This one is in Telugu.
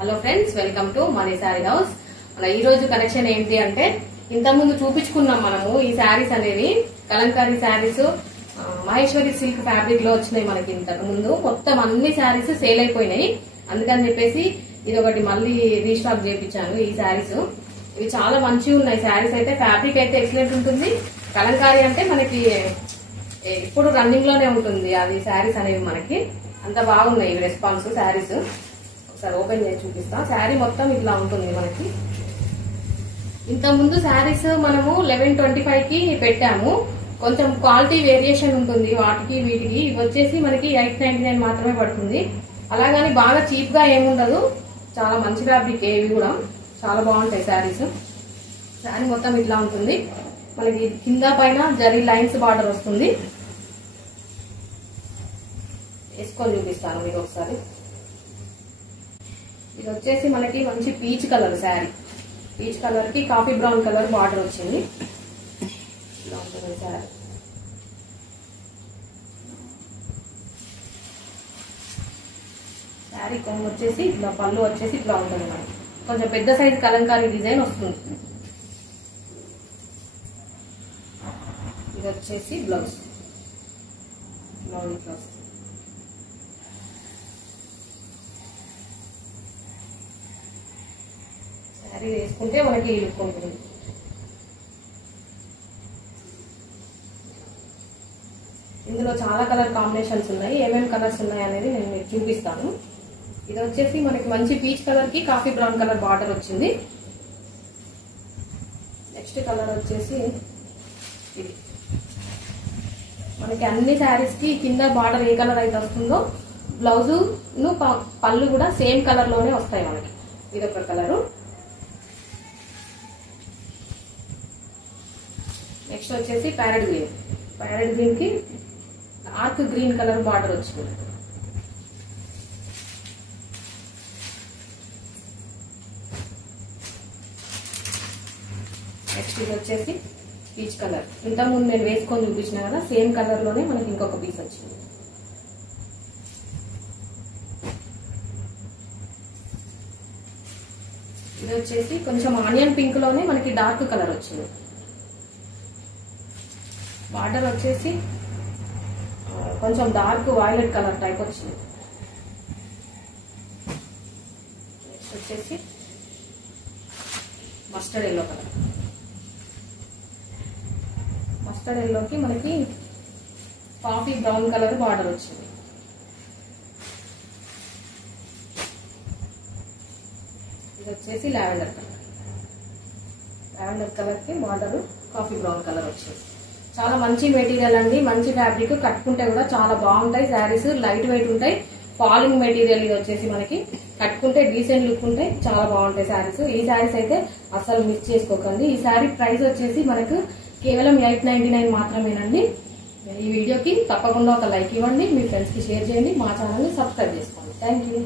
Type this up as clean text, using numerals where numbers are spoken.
Hello friends, welcome to money sari house. మన ఈ రోజు కలెక్షన్ ఏంటి అంటే, ఇంత ముందు చూపించుకున్నాం మనము ఈ శారీస్ అనేవి కలంకారీ శారీస్ మహేశ్వరి సిల్క్ ఫ్యాబ్రిక్ లో వచ్చినాయి. మనకి ఇంతకు ముందు మొత్తం అన్ని శారీస్ సేల్ అయిపోయినాయి. అందుకని చెప్పేసి ఇది ఒకటి మళ్ళీ రీస్టాక్ చేయించాను. ఈ శారీస్ ఇవి చాలా మంచిగా ఉన్నాయి. శారీస్ అయితే ఫ్యాబ్రిక్ అయితే ఎక్సలెంట్ ఉంటుంది. కలంకారీ అంటే మనకి ఇప్పుడు రన్నింగ్ లోనే ఉంటుంది. అది శారీస్ అనేవి మనకి అంత బాగున్నాయి రెస్పాన్స్. శారీస్ ఒకసారి ఓపెన్ చేసి చూపిస్తా. శారీ మొత్తం ఇట్లా ఉంటుంది మనకి. ఇంత ముందు శారీస్ మనము 1125 కి పెట్టాము. కొంచెం క్వాలిటీ వేరియేషన్ ఉంటుంది వాటికి వీటికి. ఇవి వచ్చేసి మనకి 899 మాత్రమే పడుతుంది. అలాగని బాగా చీప్ గా ఏముండదు. చాలా మంచి ఫ్యాబ్రిక్. ఇవి కూడా చాలా బాగుంటాయి శారీస్. శారీ మొత్తం ఇట్లా ఉంటుంది మనకి. కింద పైన జరీ లైన్స్ బార్డర్ వస్తుంది. వేసుకొని చూపిస్తాను మీకు ఒకసారి. ఇది వచ్చేసి మనకి మంచి peach colour sari. Peach colour కి కాఫీ బ్రౌన్ కలర్ బార్డర్ వచ్చింది. ఇలా ఉంటుంది శారీ. శారీ కొంగు వచ్చేసి ఇట్లా, పళ్ళు వచ్చేసి ఇట్లా ఉంటుంది మనకి. కొంచెం పెద్ద సైజ్ కలంకారీ డిజైన్ వస్తుంది. ఇది వచ్చేసి బ్లౌజ్. బ్లౌజ్ ఇట్లా వస్తుంది. శారీ వేసుకుంటే మనకి లుక్ ఉంటుంది. ఇందులో చాలా కలర్ కాంబినేషన్స్ ఉన్నాయి. ఏమేమి కలర్స్ ఉన్నాయి అనేది నేను మీకు చూపిస్తాను. ఇది వచ్చేసి మనకి మంచి పీచ్ కలర్ కి కాఫీ బ్రౌన్ కలర్ బార్డర్ వచ్చింది. నెక్స్ట్ కలర్ వచ్చేసి ఇది. మనకి అన్ని శారీస్ కి కింద బార్డర్ ఏ కలర్ అయితే వస్తుందో బ్లౌజ్ పళ్ళు కూడా సేమ్ కలర్ లోనే వస్తాయి మనకి. ఇది ఒక కలరు. నెక్స్ట్ వచ్చేసి ప్యారెట్ గ్రీన్. ప్యారెట్ గ్రీన్ కి డార్క్ గ్రీన్ కలర్ బార్డర్ వచ్చింది. నెక్స్ట్ ఇది వచ్చేసి పీచ్ కలర్. ఇంతకుముందు నేను వేసుకొని చూపించిన కదా, సేమ్ కలర్ లోనే మనకి ఇంకొక పీస్ వచ్చింది. ఇది వచ్చేసి కొంచెం ఆనియన్ పింక్ లోనే మనకి డార్క్ కలర్ వచ్చింది. బార్డర్ వచ్చేసి కొంచెం డార్క్ వైలెట్ కలర్ టైప్ వచ్చింది. నెక్స్ట్ వచ్చేసి మస్టర్డ్ ఎల్లో కలర్. మస్టర్డ్ ఎల్లోకి మనకి కాఫీ బ్రౌన్ కలర్ బార్డర్ వచ్చింది. ఇది వచ్చేసి లావెండర్ కలర్. లావెండర్ కలర్ కి బార్డర్ కాఫీ బ్రౌన్ కలర్ వచ్చింది. చాలా మంచి మెటీరియల్ అండి, మంచి ఫ్యాబ్రిక్. కట్టుకుంటే కూడా చాలా బాగుంటాయి శారీస్. లైట్ వెయిట్ ఉంటాయి. Falling material. ఇది వచ్చేసి మనకి కట్టుకుంటే డీసెంట్ లుక్ ఉంటాయి. చాలా బాగుంటాయి శారీస్. ఈ శారీస్ అయితే అస్సలు మిస్ చేసుకోకండి. ఈ శారీ ప్రైస్ వచ్చేసి మనకు కేవలం 899 మాత్రమేనండి. ఈ వీడియోకి తప్పకుండా ఒక లైక్ ఇవ్వండి. మీ ఫ్రెండ్స్ కి షేర్ చేయండి. మా ఛానల్ ని సబ్స్క్రైబ్ చేసుకోండి. Thank you.